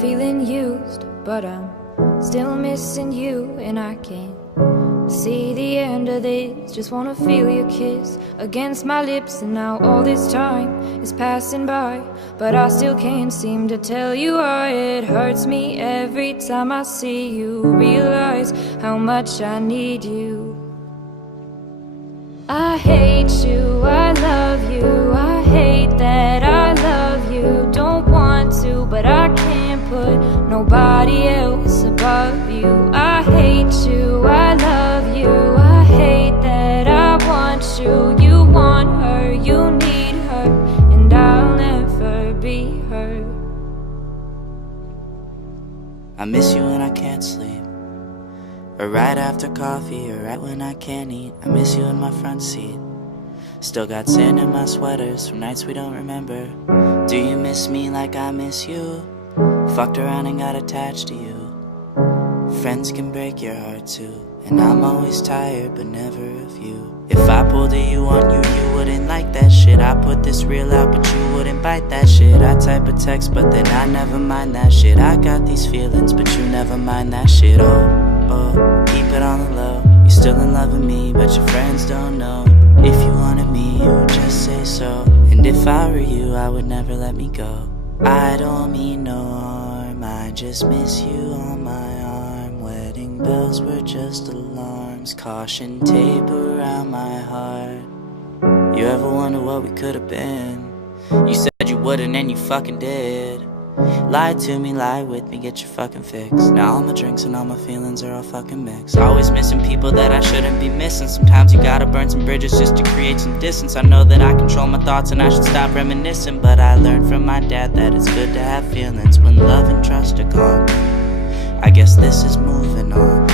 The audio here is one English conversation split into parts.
feeling used, but I'm still missing you, and I can't see the end of this. Just wanna feel your kiss against my lips, and now all this time is passing by, but I still can't seem to tell you why. It hurts me every time I see you, realize how much I need you. I hate you, I love you, I hate that I love you. Don't want to, but I can't put nobody else above you. I hate you, I love you, I hate that I want you. You want her, you need her, and I'll never be her. I miss you when I can't sleep, or right after coffee, or right when I can't eat. I miss you in my front seat. Still got sand in my sweaters from nights we don't remember. Do you miss me like I miss you? Fucked around and got attached to you. Friends can break your heart too, and I'm always tired but never of you. If I pulled a you on you, you wouldn't like that shit. I put this real out but you wouldn't bite that shit. I type a text but then I never mind that shit. I got these feelings but you never mind that shit. Oh, keep it on the low. You're still in love with me but your friends don't know. If you wanted me, you would just say so. And if I were you, I would never let me go. I don't mean no harm, I just miss you on my arm. Wedding bells were just alarms, caution tape around my heart. You ever wonder what we could have been? You said you wouldn't and you fucking did. Lie to me, lie with me, get your fucking fix. Now all my drinks and all my feelings are all fucking mixed. Always missing people that I shouldn't be missing. Sometimes you gotta burn some bridges just to create some distance. I know that I control my thoughts and I should stop reminiscing, but I learned from my dad that it's good to have feelings when love and trust are gone. I guess this is moving on.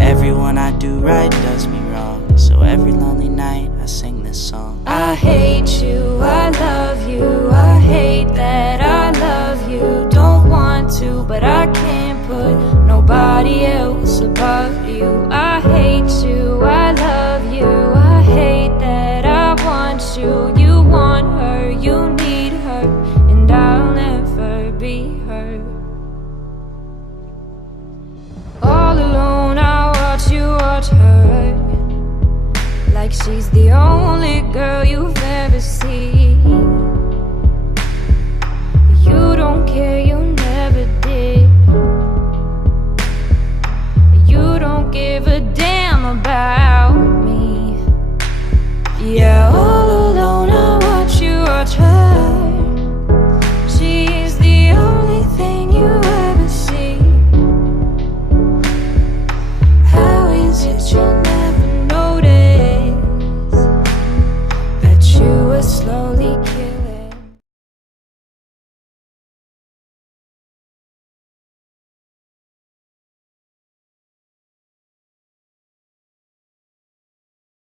Everyone I do right does me wrong, so every lonely night I sing this song. I hate you, I love you, I hate that I love you. Don't want to, but I can't put nobody else above you. I hate you, I love you, I hate that I want you. You want her, you need her, and I'll never be her. All alone I watch you watch her, like she's the only girl you've ever seen. You don't care, you never did. You don't give a damn about me. Yeah, all alone I watch you watch her. She's the only thing you ever see. How is it you never notice that you were slow